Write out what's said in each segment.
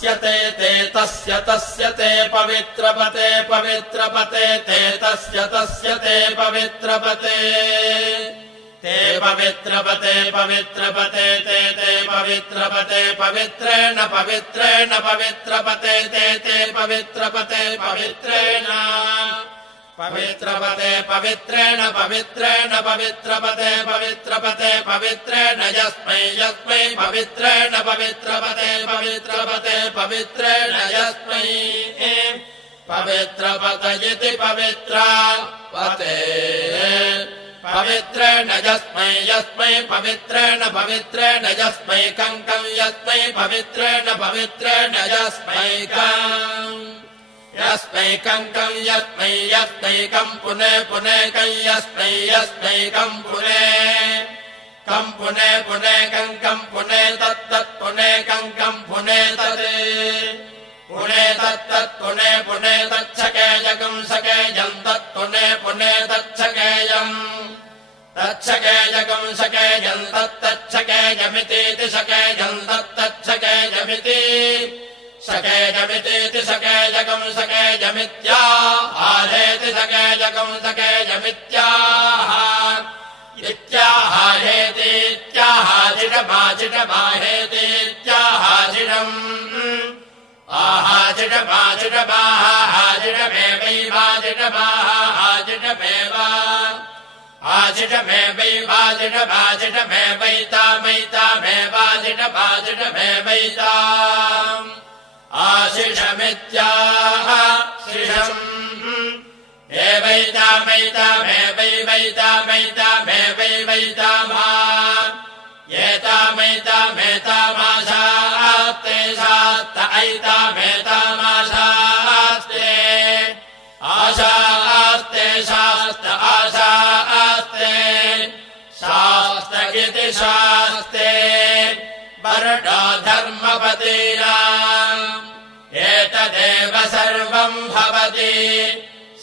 तस्य ते तस्य ते पवित्रपते पवित्रपते ते तस्य ते पवित्रपते ते पवित्रपते पवित्रपते ते पवित्रपते पवित्रेण पवित्रेण पवित्रपते ते पवित्रपते पवित्रेण पवित्रपते पवित्रेण पवित्रेण पवित्रपते पवित्रपते पवित्रेण यस्मै यस्मै पवित्रेण पवित्रपते पवित्रपते पवित्रेण यस्मै पवित्रपतयिति पवित्रपते पवित्रेण यस्मै यस्मै पवित्रेण पवित्रेण यस्मै कं यस्मै पवित्रेण पवित्रेण यस्मै यस्मैकं यस्मैकं पुने पुने कं यस्मैकं पुने कं पुने तत्तत् पुने कं पुने तत् पुने तत्तत् पुने पुने तच्छकेयकं सकेयं तत् पुने तच्छकेयम् तच्छकेयकं सकेयं तत्तच्छकेयमिति सकेयं तत्तच्छकेयमिति सकेयमितीति सकेयकं सकेयमित्याहारेति सकेयकं सकेयमित्याह इत्याहारेतीत्याहाजिडमाजिडमाहेतीत्याहाजिडम् आहाजिडमाजिडमाहाजिडमेवैवाजिडमाहाजिडमेव आजिडमेवैवाजिडमाजिडमेवैतामैतामेवाजिडमाजिडमेवैताम् आशिषमित्याह शिषम् एवैतामैतामेवैवैतामैतामेवैवैतामा एतामैतामेतामाशास्ते शास्त ऐतामेतामाशास्ते आशास्ते शास्त आशास्ते शास्तगिति शास्ते वर्णो धर्मपतीनाम् एतदेव सर्वम् भवति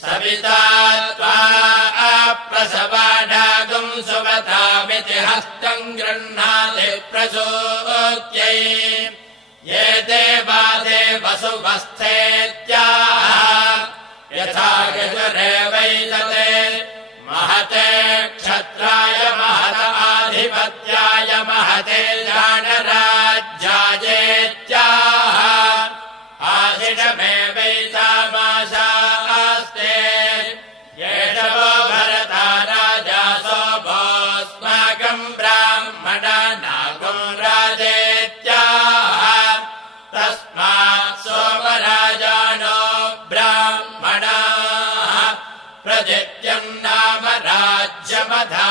सविता त्वा प्रसवाडागुम् सुवतामिति हस्तम् गृह्णाति प्रसूत्यै ये देवादे वसुवस्थेत्याह यथा यजुरेवैतते महते क्षत्राय महत आधिपत्याय महते जानराज्यायेत्याह आशिषमेवैतामाशास्ते येषवो भरता राजा सोमोऽस्माकम् ब्राह्मणा नागुम् राजेत्याह तस्मात् सोमराजानो ब्राह्मणाः प्रजित्यम् नाम राज्यमधा